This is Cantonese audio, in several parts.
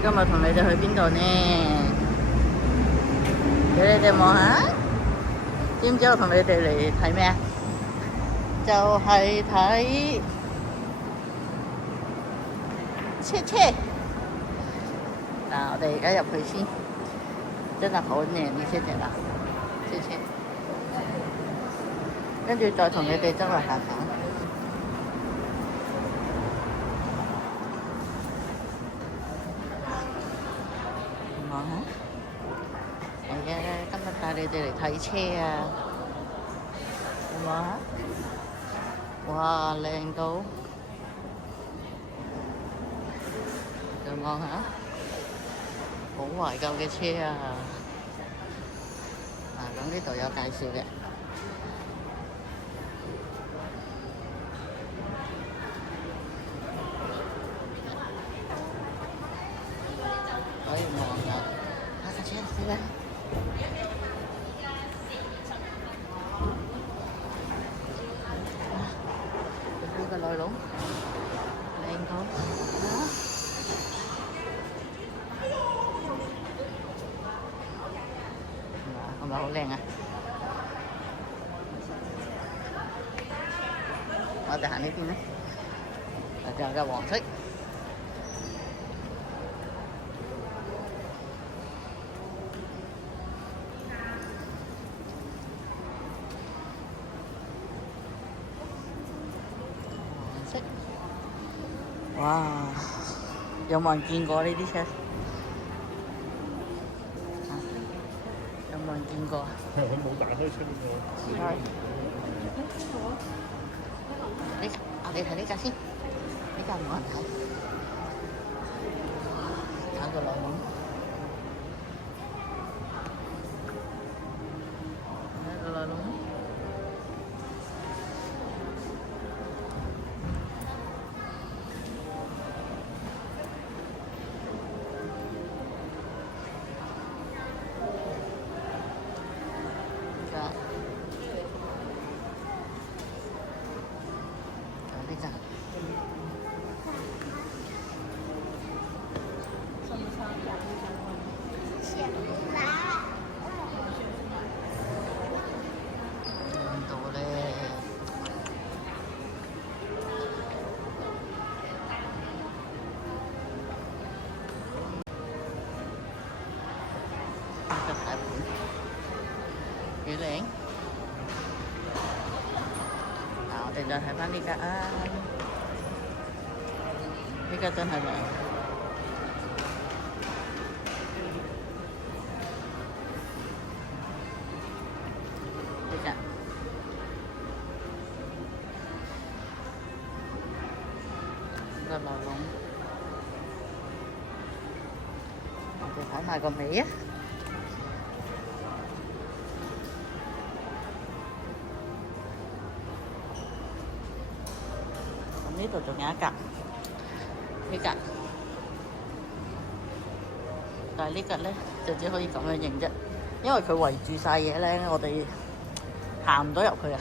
今日同你哋去邊度呢？俾你哋望下，知唔知我同你哋嚟睇咩啊？就係睇車車。嗱，我哋而家入去先，真係好靚啲車車啦，車車。跟住再同你哋周圍行行。望下，係嘅，今日帶你哋嚟睇車啊！你望下，哇，靚到！再望下，好懷舊嘅車啊！咁呢度有介紹嘅。可以望下，架車嚟啦！呢個內籠靚到係咪好靚啊？我哋行呢邊咧，就係個黃色。哇！有冇人見過呢啲車？有冇人見過？佢冇打開出嚟喎。我哋睇呢架先，呢架冇人睇。睇個內籠，睇個內籠。幾靚！我哋就睇返呢架啊，呢架真係靚。呢架個內籠，我哋睇埋個尾啊！呢度仲有一格，呢格，但係呢格咧就只可以咁樣影啫，因為佢圍住晒嘢咧，我哋行唔到入去啊，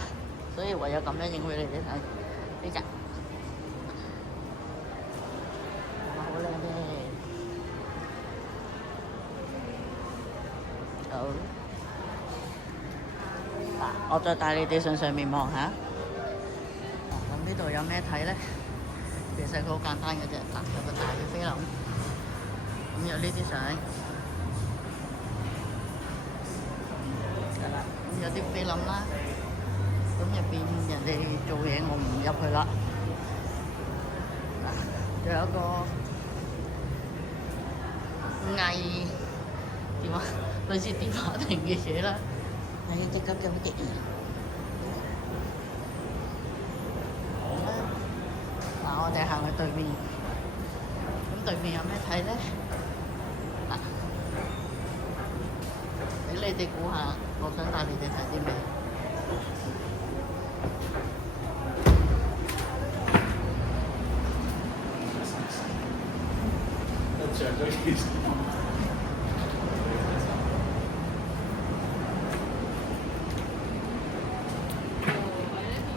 所以唯有咁樣影俾你哋睇。呢格，哇，好靚嘅，好。嗱，我再帶你哋上面望下。呢度有咩睇咧？其實佢好簡單嘅啫，嗱，有個大嘅菲林，咁有呢啲相，係啦，咁有啲菲林啦，咁入邊人哋做嘢我唔入去啦。嗱，仲有一個偽電話，類似電話亭嘅嘢啦，係隻狗叫乜嘢？我哋行去對面，咁對面有咩睇咧？嗱，俾你哋估下，我想帶你哋睇啲咩？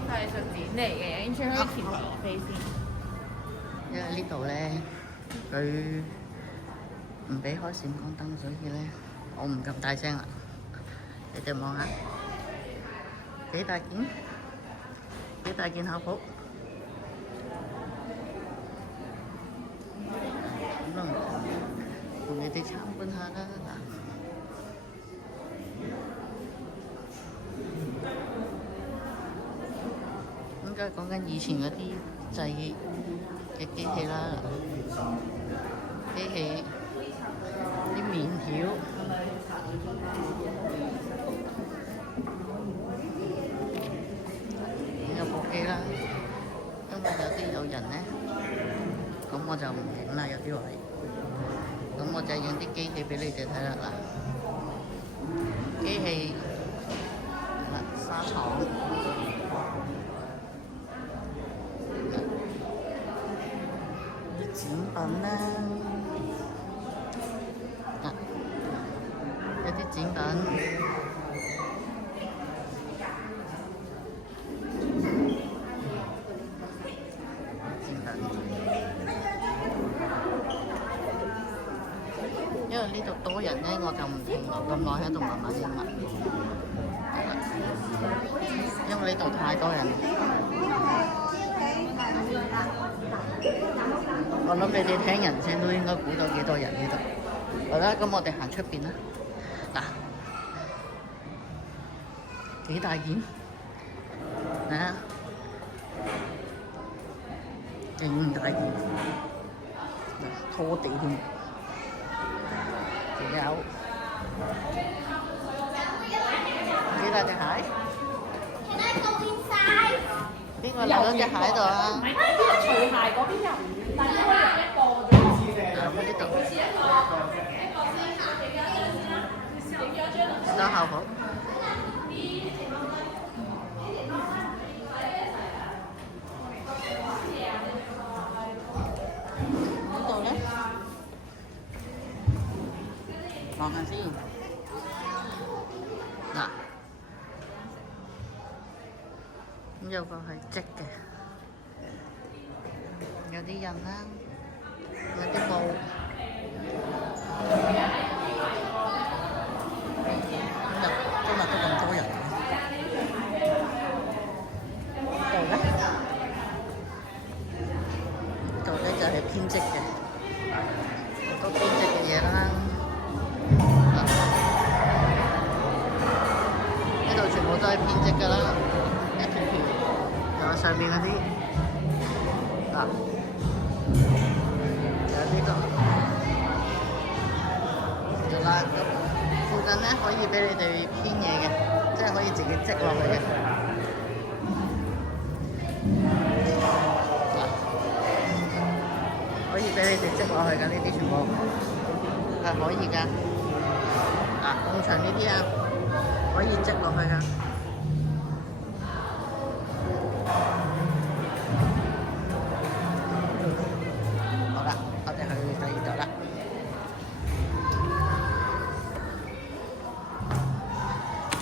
藝術展嚟嘅，應該可以前面飛先。因為呢度咧，佢唔俾開閃光燈，所以咧我唔咁大聲啦。你哋望下幾大件，幾大件校服。咁同你哋參觀下啦嗱。應該講緊以前嗰啲製嘅機器啦，機器啲麵條，有部機啦。因為有人咧，咁我就唔影啦，有啲位，咁我就影啲機器俾你哋睇啦嗱，機器嗱沙廠。展品啦，有啲展品，因為呢度多人咧，我就唔停留咁耐喺度慢慢影啦。因為呢度太多人。我諗你哋聽人聲都應該估到幾多人呢度。好啦，咁我哋行出邊啦。嗱，幾大件？睇下，勁大件，拖地添。仲有幾大隻蟹？邊個留咗隻蟹喺度啊？除鞋嗰邊又唔，但係可以有一個啫喎。有冇呢度？多校服。呢度咧，望下先。嗱。咁有個係織嘅，有啲人啦，有啲布。今日都咁多人嘅。度咧就係編織嘅，好多編織嘅嘢啦。呢度全部都係編織㗎啦。上面嗰啲嗱，有呢個，有啦。附近咧可以俾你哋編嘢嘅，即係可以自己織落去嘅。可以俾你哋織落去㗎，呢啲全部係可以㗎。咁長呢啲啊，可以織落去㗎。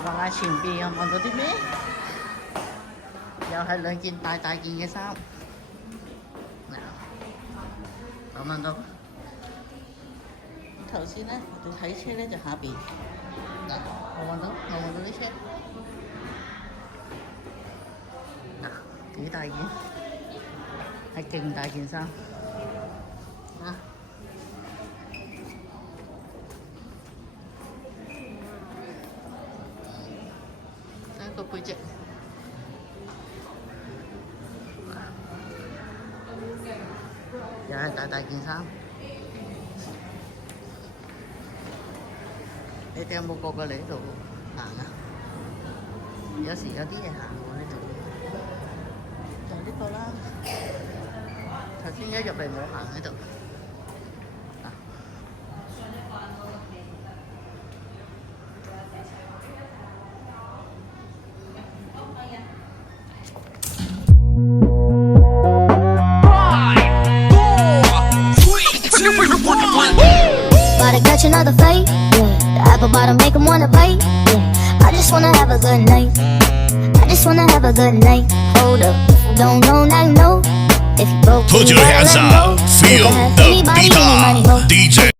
望下前邊啊，望到啲咩？又係兩件大件嘅衫。我望到頭先咧，我哋睇車咧就下邊。嗱，我望到啲車。嗱，幾大件？係勁大件衫。個背脊，又係大件衫。你哋有冇過嚟呢度行啊？有時有啲嘢行喎呢度，就呢個啦。頭先一入嚟冇行喺度。Catch another fight, yeah. The apple bottom make 'em wanna bite, yeah. I just wanna have a good night. I just wanna have a good night. Hold up, don't know, now you know. If you broke, Put your hands up, feel the beat